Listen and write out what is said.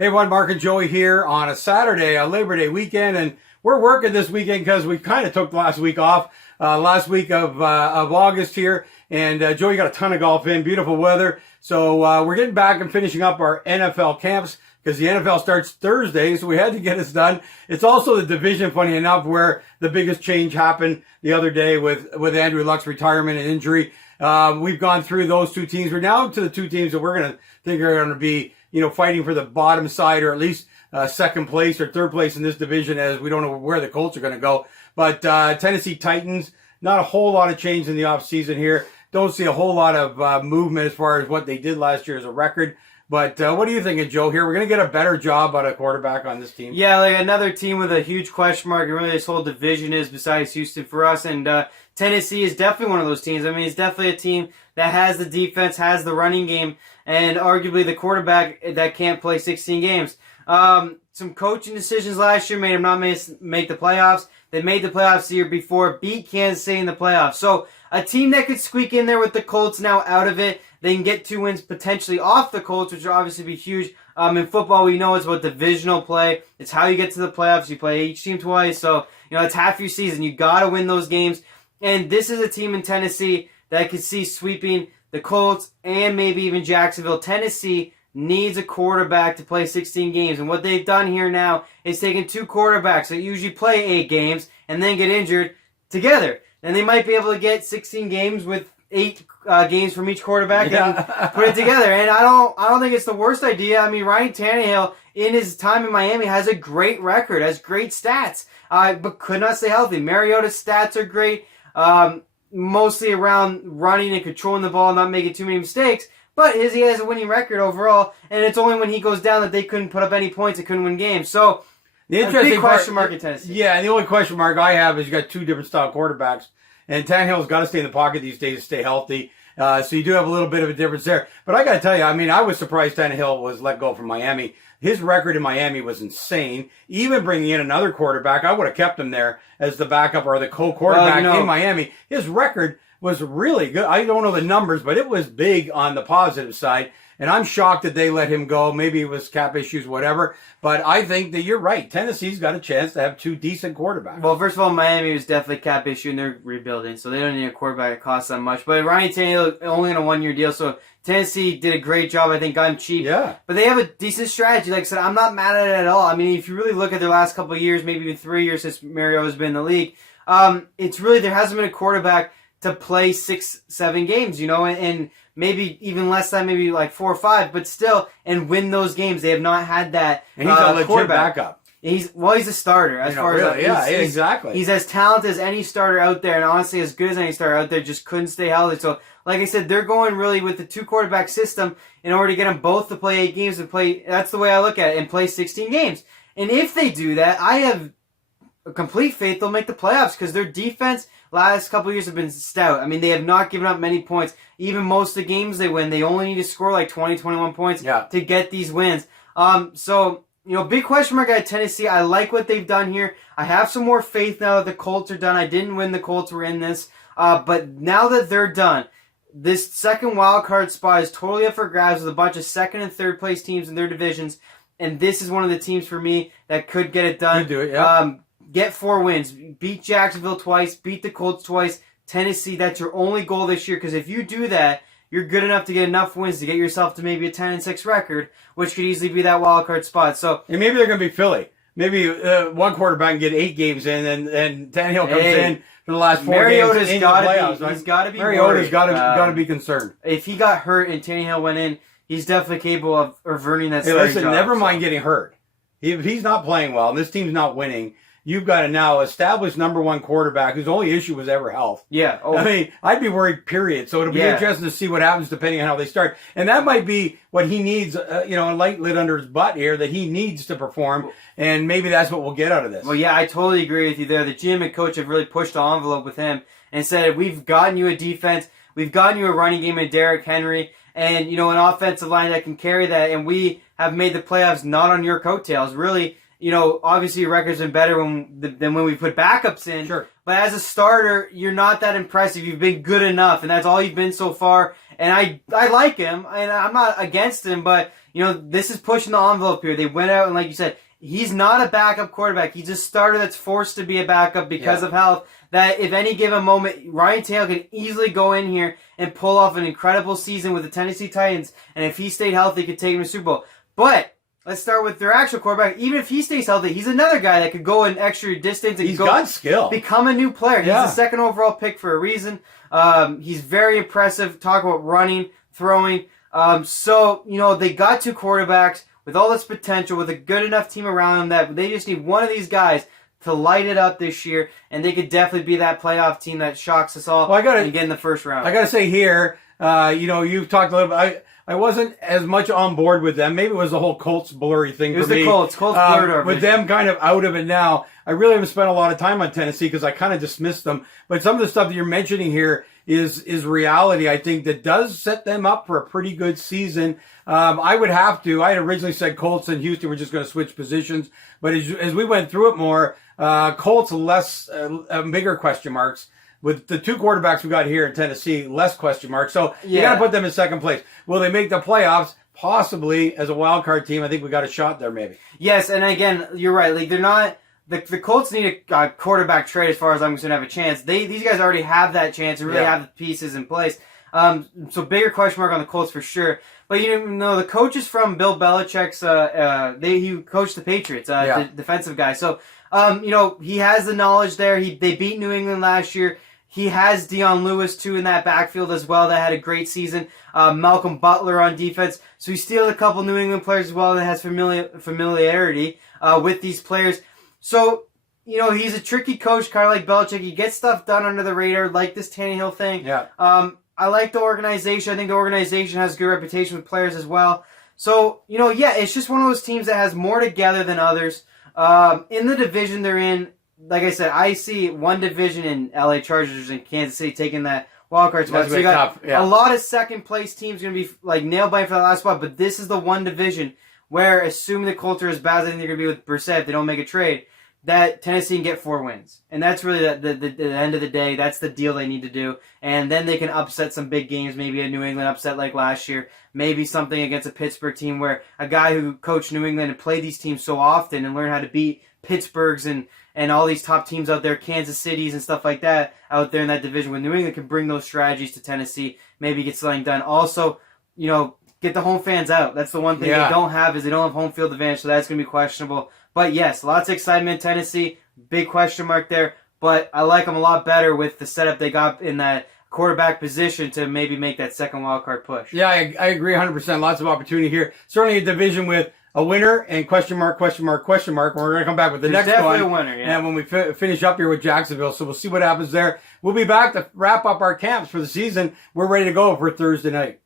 Hey, Mark and Joey here on a Saturday, a Labor Day weekend, and we're working this weekend because we kind of took last week off, last week of August here, and Joey got a ton of golf in, beautiful weather, so we're getting back and finishing up our NFL camps because the NFL starts Thursday, so we had to get this done. It's also the division, funny enough, where the biggest change happened the other day with Andrew Luck's retirement and injury. We've gone through those two teams. We're now to the two teams that we're going to think are going to be, fighting for the bottom side or at least second place or third place in this division, as we don't know where the Colts are going to go. But Tennessee Titans, not a whole lot of change in the offseason here. Don't see a whole lot of movement as far as what they did last year as a record. But what are you thinking, Joe, here? We're going to get a better job out of quarterback on this team. Yeah, like another team with a huge question mark, and really this whole division is besides Houston for us. And Tennessee is definitely one of those teams. I mean, it's definitely a team that has the defense, has the running game, and arguably the quarterback that can't play 16 games. Some coaching decisions last year made them not make the playoffs. They made the playoffs the year before, beat Kansas City in the playoffs. So a team that could squeak in there with the Colts now out of it. They can get 2 wins potentially off the Colts, which would obviously be huge. In football, we know it's about divisional play. It's how you get to the playoffs. You play each team twice. So, it's half your season. You got to win those games. And this is a team in Tennessee that I could see sweeping the Colts and maybe even Jacksonville. Tennessee needs a quarterback to play 16 games. And what they've done here now is taken 2 quarterbacks that usually play 8 games and then get injured together. And they might be able to get 16 games with 8 games from each quarterback and put it together. And I don't think it's the worst idea. I mean, Ryan Tannehill, in his time in Miami, has a great record, has great stats, but could not stay healthy. Mariota's stats are great, mostly around running and controlling the ball, not making too many mistakes. But he has a winning record overall, and it's only when he goes down that they couldn't put up any points and couldn't win games. So, the interesting big question mark in Tennessee. Yeah, and the only question mark I have is you got 2 different style quarterbacks. And Tannehill's got to stay in the pocket these days to stay healthy. So you do have a little bit of a difference there. But I got to tell you, I mean, I was surprised Tannehill was let go from Miami. His record in Miami was insane. Even bringing in another quarterback, I would have kept him there as the backup or the co-quarterback in Miami. His record was really good. I don't know the numbers, but it was big on the positive side. And I'm shocked that they let him go. Maybe it was cap issues, whatever. But I think that you're right. Tennessee's got a chance to have 2 decent quarterbacks. Well, first of all, Miami was definitely a cap issue, and they're rebuilding, so they don't need a quarterback that costs that much. But Ryan Tannehill only on a 1-year deal, so Tennessee did a great job. I think got him cheap. Yeah. But they have a decent strategy. Like I said, I'm not mad at it at all. I mean, if you really look at their last couple of years, maybe even 3 years since Mariota's been in the league, it's really there hasn't been a quarterback to play 6-7 games, and maybe even less than maybe like 4 or 5, but still, and win those games. They have not had that. And he's a legit backup. He's a starter as far as exactly. He's as talented as any starter out there, and honestly as good as any starter out there. Just couldn't stay healthy. So, like I said, they're going really with the 2 quarterback system in order to get them both to play 8 games and play. That's the way I look at it, and play 16 games. And if they do that, I have a complete faith they'll make the playoffs because their defense last couple of years have been stout. I mean, they have not given up many points. Even most of the games they win, they only need to score like 20, 21 points to get these wins. So, big question mark at Tennessee. I like what they've done here. I have some more faith now that the Colts are done. I didn't win. The Colts were in this. But now that they're done, this second wild card spot is totally up for grabs with a bunch of second and third place teams in their divisions. And this is one of the teams for me that could get it done. You do it, yeah. Get 4 wins. Beat Jacksonville twice. Beat the Colts twice. Tennessee, that's your only goal this year. Because if you do that, you're good enough to get enough wins to get yourself to maybe a 10-6 record, which could easily be that wild card spot. So, and maybe they're going to be Philly. Maybe one quarterback can get 8 games in, and Tannehill comes in for the last 4 games in the playoffs. He's got to be Mariota's got to be concerned. If he got hurt and Tannehill went in, he's definitely capable of earning that starting job. Never mind getting hurt. If he's not playing well and this team's not winning, you've got a now established number 1 quarterback whose only issue was ever health. Yeah. Oh. I mean, I'd be worried, period. So it'll be interesting to see what happens depending on how they start. And that might be what he needs, a light lit under his butt here that he needs to perform. And maybe that's what we'll get out of this. Well, yeah, I totally agree with you there. The GM and coach have really pushed the envelope with him and said, we've gotten you a defense. We've gotten you a running game in Derrick Henry. And, an offensive line that can carry that. And we have made the playoffs not on your coattails. Really, obviously your record's been better than when we put backups in. Sure. But as a starter, you're not that impressive. You've been good enough, and that's all you've been so far. And I like him, and I'm not against him, but this is pushing the envelope here. They went out and, like you said, he's not a backup quarterback. He's a starter that's forced to be a backup because of health. That if any given moment, Ryan Tannehill can easily go in here and pull off an incredible season with the Tennessee Titans. And if he stayed healthy, could take him to Super Bowl. But let's start with their actual quarterback. Even if he stays healthy, he's another guy that could go an extra distance and got skill. Become a new player. He's the second overall pick for a reason. He's very impressive. Talk about running, throwing. So they got 2 quarterbacks with all this potential, with a good enough team around them that they just need one of these guys to light it up this year, and they could definitely be that playoff team that shocks us all and get in the first round. I got to say here, you've talked a little bit. I wasn't as much on board with them. Maybe it was the whole Colts blurry thing for me. It was the Colts. Colts blurred our with them kind of out of it now. I really haven't spent a lot of time on Tennessee because I kind of dismissed them. But some of the stuff that you're mentioning here is reality. I think that does set them up for a pretty good season. I had originally said Colts and Houston were just going to switch positions. But as we went through it more, Colts less, bigger question marks. With the 2 quarterbacks we got here in Tennessee, less question marks. So you got to put them in second place. Will they make the playoffs? Possibly as a wild card team. I think we got a shot there maybe. Yes, and again, you're right. Like they're not the Colts need a quarterback trade as far as I'm concerned to have a chance. These guys already have that chance and really have the pieces in place. So bigger question mark on the Colts for sure. But the coach is from Bill Belichick's. He coached the Patriots, the defensive guy. So he has the knowledge there. They beat New England last year. He has Deion Lewis, too, in that backfield as well that had a great season. Malcolm Butler on defense. So he steals a couple New England players as well that has familiarity with these players. So, he's a tricky coach, kind of like Belichick. He gets stuff done under the radar, like this Tannehill thing. Yeah. I like the organization. I think the organization has a good reputation with players as well. So, it's just one of those teams that has more together than others. In the division they're in, like I said, I see one division in LA Chargers and Kansas City taking that wild card spot. So you got a lot of second place teams going to be like nail biting for that last spot, but this is the one division where, assuming the culture is bad, I think they're going to be with Brissett if they don't make a trade, that Tennessee can get 4 wins. And that's really the end of the day. That's the deal they need to do. And then they can upset some big games, maybe a New England upset like last year, maybe something against a Pittsburgh team where a guy who coached New England and played these teams so often and learned how to beat Pittsburghs and all these top teams out there, Kansas Cities and stuff like that out there in that division with New England can bring those strategies to Tennessee, maybe get something done. Also, get the home fans out. That's the one thing they don't have is they don't have home field advantage, so that's going to be questionable. But yes, lots of excitement in Tennessee. Big question mark there. But I like them a lot better with the setup they got in that quarterback position to maybe make that second wild card push. Yeah, I agree 100%. Lots of opportunity here. Certainly a division with a winner and question mark, question mark, question mark. We're going to come back with the next definitely one. A winner, yeah. And when we finish up here with Jacksonville. So we'll see what happens there. We'll be back to wrap up our camps for the season. We're ready to go for Thursday night.